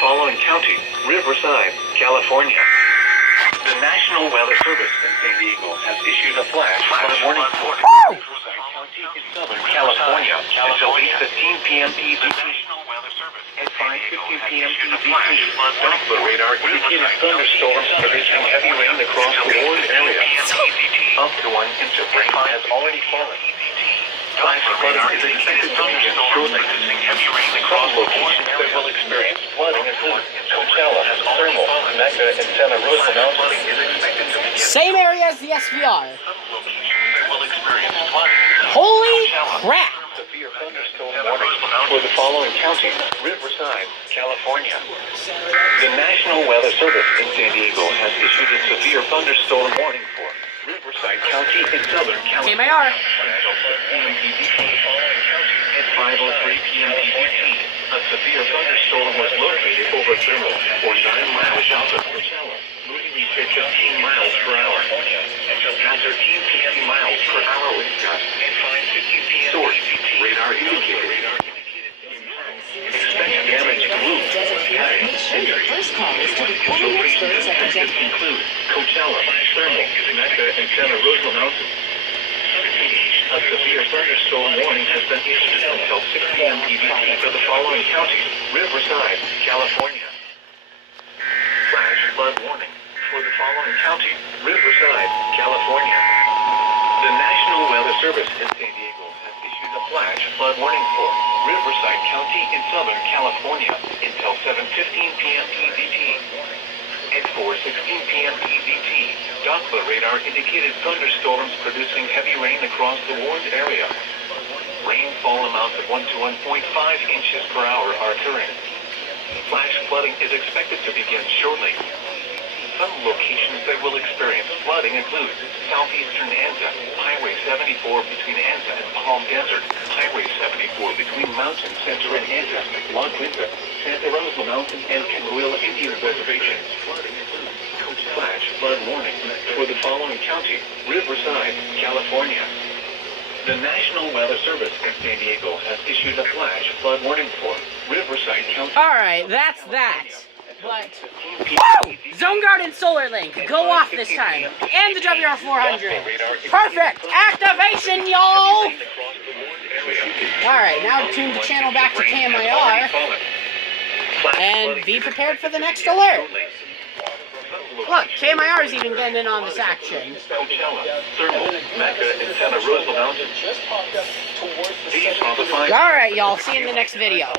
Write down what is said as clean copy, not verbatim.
following county: Riverside, California. The National Weather Service in San Diego has issued a flash flood warning for Riverside County in Southern California until 8:15 p.m. EDT. At 5:15 p.m. EDT, Doppler radar indicated thunderstorms producing heavy rain across the Warren area. Up to 1 inch of rain has already fallen. Flash flooding is expected to begin shortly. Some locations that will experience flooding include Coachella, Thermal, Mecca, and Santa Rosa Mountain is expected to begin. Same area as the SVR. Some locations that will experience flooding. Holy crap! Severe thunderstorm warning for the following counties: Riverside, California. The National Weather Service in San Diego has issued a severe thunderstorm warning for Riverside County in Southern California. KMAR. At 5:03 p.m. EDT, a severe thunderstorm was located over Thermal, or 9 miles south of Coachella, moving east at 15 miles per hour. At 13 miles per hour with gusts. Source: radar indicated. Expect damage to roofs, cabins, and trees. Locations affected include Coachella, Thermal, Mecca, and Santa Rosa Mountains. A severe thunderstorm warning has been issued until 6 p.m. EDT for the following counties: Riverside, California. Flash flood warning for the following county: Riverside, California. The National Weather Service in San Diego has issued a flash flood warning for Riverside County in Southern California until 7:15 p.m. EDT. At 4:16 p.m. EDT, Doppler radar indicated thunderstorms producing heavy rain across the warned area. Rainfall amounts of 1 to 1.5 inches per hour are occurring. Flash flooding is expected to begin shortly. Some locations that will experience flooding include southeastern Anza, Highway 74 between Anza and Palm Desert, Highway 74 between Mountain Center and Anza, La Quinta, Santa Rosa Mountain, and Cahuilla Indian Reservation. Flooding includes flash flood warning for the following county: Riverside, California. The National Weather Service in San Diego has issued a flash flood warning for Riverside County. Alright, that's that. But, woo! Zone Guard and Solar Link, go off this time. And the WR400. Perfect! Activation, y'all! Alright, now tune the channel back to KMIR. And be prepared for the next alert. Look, KMIR is even getting in on this action. Alright, y'all, see you in the next video.